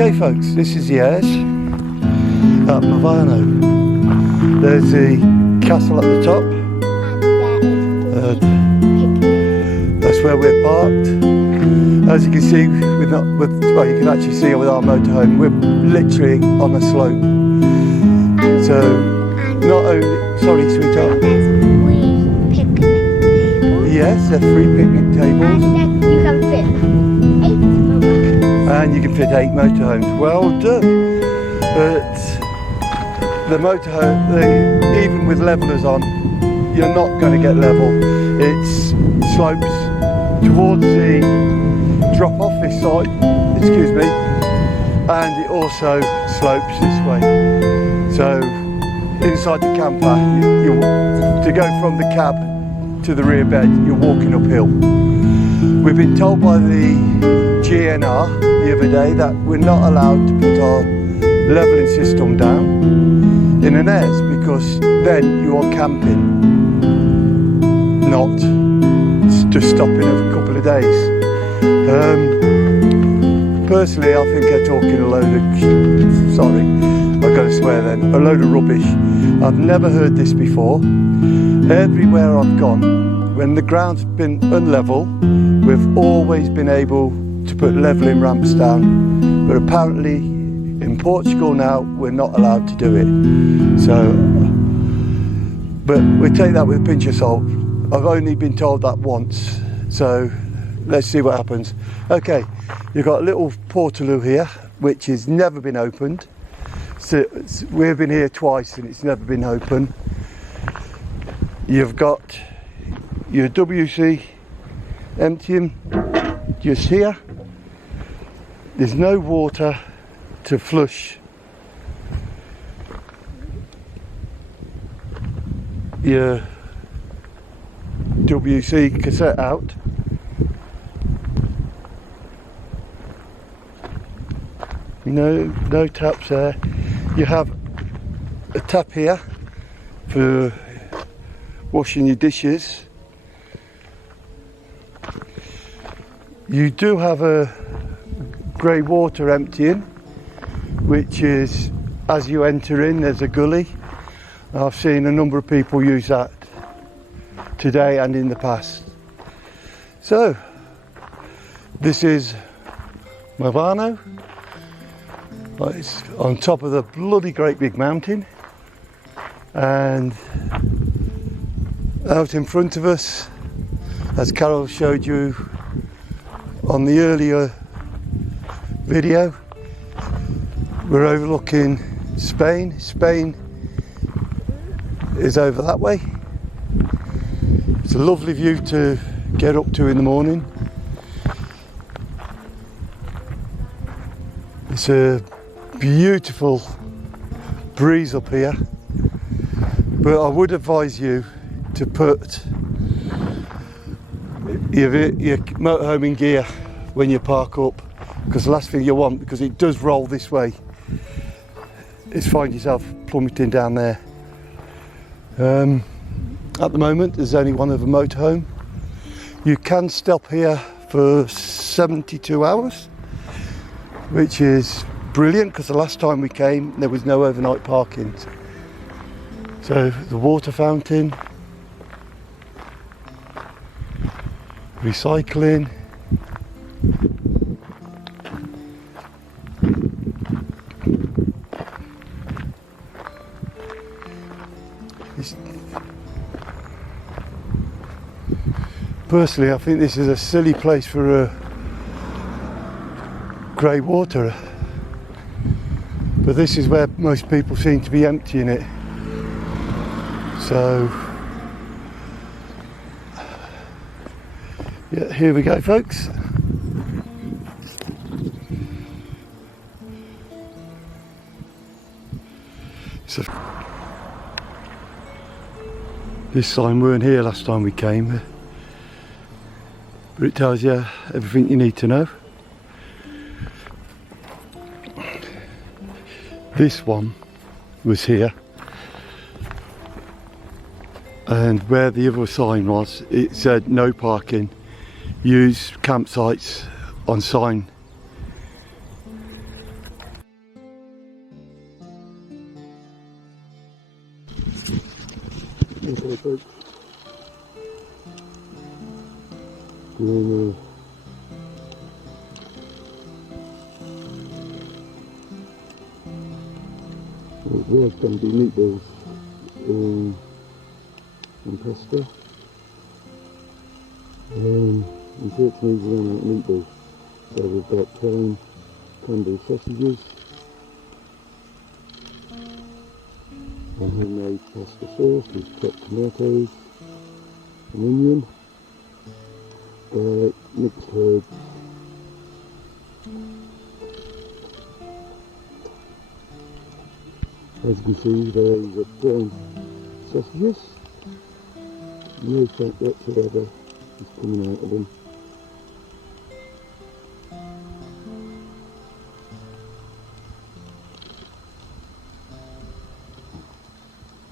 Okay folks, this is the airs at Marvao. There's the castle at the top. That's where we're parked. As you can see, well, you can actually see with our motorhome, we're literally on a slope. So, not only, sorry sweetheart. There's free picnic tables. Yes, there's free picnic tables. And you can fit 8 motorhomes. And you can fit 8 motorhomes. Well done. But the motorhome, even with levelers on, you're not going to get level. It's slopes towards the drop-off this side, excuse me, and it also slopes this way. So inside the camper, to go from the cab to the rear bed, you're walking uphill. We've been told by the GNR the other day that we're not allowed to put our levelling system down in an airs because then you are camping, not just stopping a couple of days. Personally, I think they're talking a load of, sorry, I've got to swear then, a load of rubbish. I've never heard this before. Everywhere I've gone, when the ground's been unlevel, we've always been able to put levelling ramps down. But apparently in Portugal now, we're not allowed to do it. So, but we take that with a pinch of salt. I've only been told that once. So let's see what happens. Okay, you've got a little portaloo here, which has never been opened. So we've been here twice and it's never been open. You've got your WC emptying just here. There's no water to flush your WC cassette out. No taps there. You have a tap here for washing your dishes. You do have a grey water emptying, which is as you enter in, there's a gully. I've seen a number of people use that today and in the past. So this is Marvao. It's on top of the bloody great big mountain, and out in front of us, as Carol showed you on the earlier video, we're overlooking Spain. Spain is over that way. It's a lovely view to get up to in the morning. It's a beautiful breeze up here, but I would advise you to put your motorhome in gear when you park up, because the last thing you want, because it does roll this way, is find yourself plummeting down there. At the moment there's only one other motorhome. You can stop here for 72 hours, which is brilliant, because the last time we came there was no overnight parking. So the water fountain, recycling, personally I think this is a silly place for a grey water, but this is where most people seem to be emptying it. So yeah, here we go folks. So this sign weren't here last time we came, but it tells you everything you need to know. This one was here, and where the other sign was, it said no parking, use campsites on sign. Okay, folks. Doing it was going to be meatballs and pasta. Unfortunately we ran out of meatballs, so we've got plain crumble sausages and homemade pasta sauce with chopped tomatoes, an onion, garlic, mixed herbs, as you can see those are plain sausages, no fat whatsoever is coming out of them.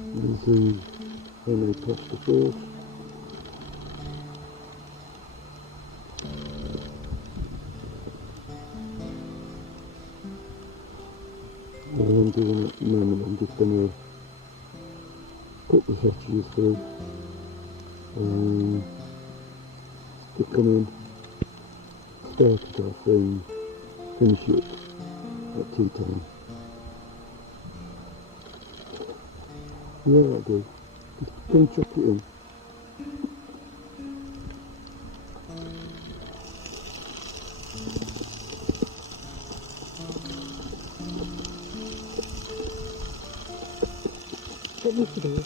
There's the homemade pasta sauce. What I'm doing at the moment, I'm just going to put the sausages through, just come in, start it off and finish it at tea time. Yeah, that'll do. Just don't chuck it in. What was it all?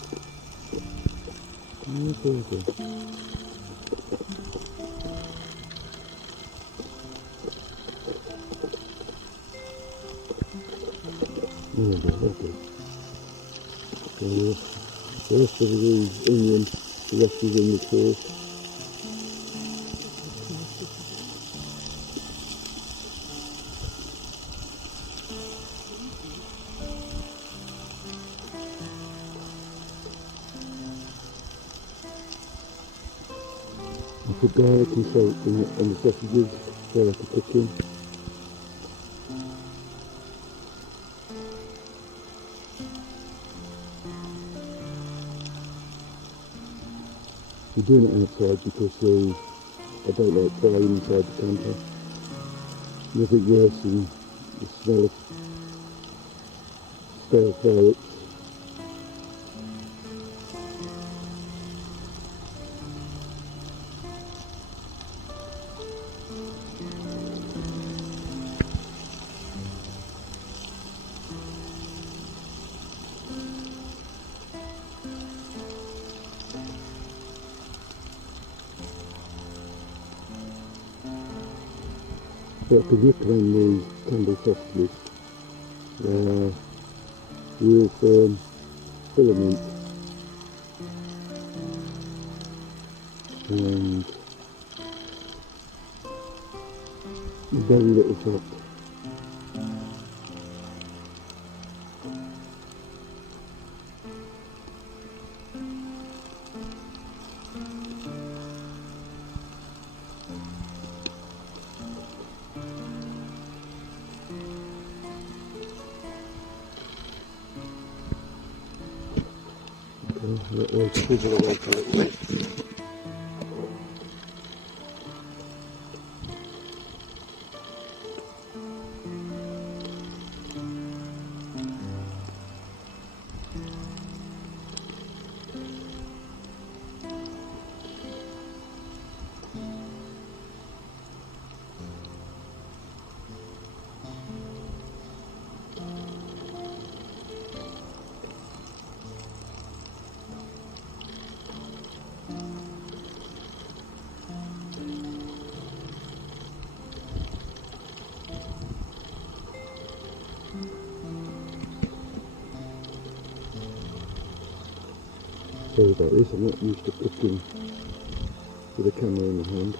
Oh, there we go. There we go, okay. So, the rest of the onion, the rest is in the sauce. I put garlic and salt in it and the sausages so I can cook in. We're doing it outside because I don't like frying inside the camper. Nothing worse than the smell of stale fireworks. So I could recommend the Campbell sausages. They're real firm, full of meat, and very little fat. Let those sizzle away for a little bit. Sorry about this, I'm not used to cooking with a camera in the hand.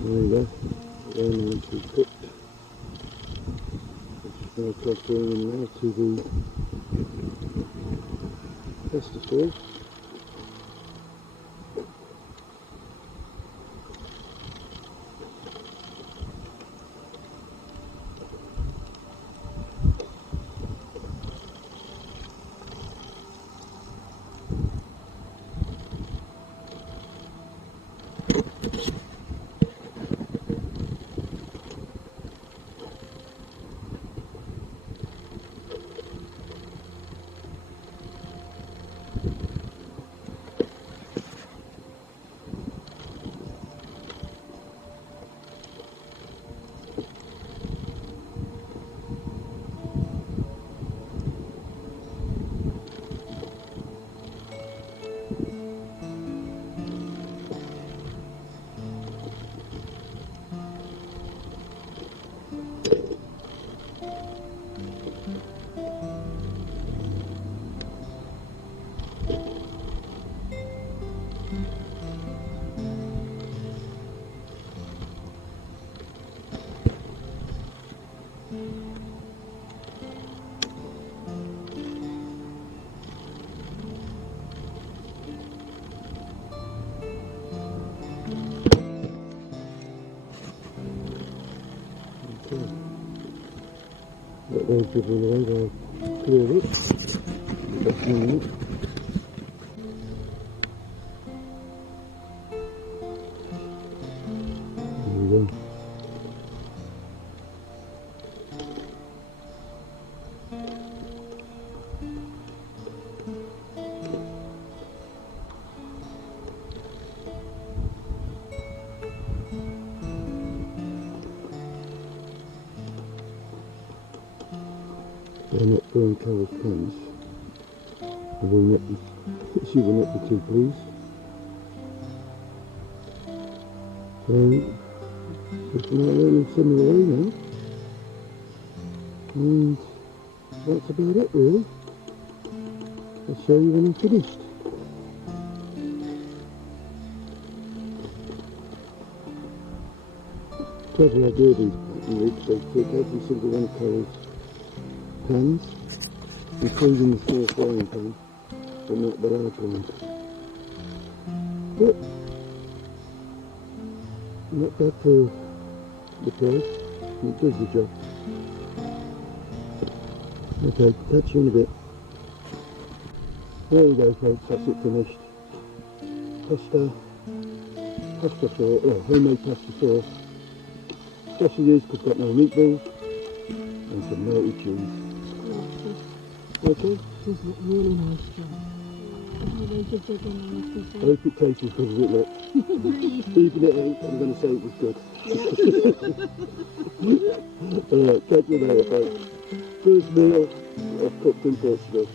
There you go, then once it's cooked, it's now transferring now to the pasta sauce. Let those dribbling away, they'll clear it. That's normal. There we go. They're not throwing Carol's pens. She will not be too pleased. So, just now learning some of the way now. And that's about it really. I'll show you when I'm finished. Clever idea these packing rigs, they take every single one of Carol's pans, including the small frying pan, but not the large ones. But not bad for the price, it does the job. Okay, catch you in a bit. There you go folks, that's it finished. Pasta sauce, homemade pasta sauce. Special use because I've got no meatballs and some melted cheese. Okay? This look really nice, John. I hope it tastes as good as it looks. Even it ain't, I'm going to say it was good. Alright, catch you later folks. First meal I've cooked in Portugal.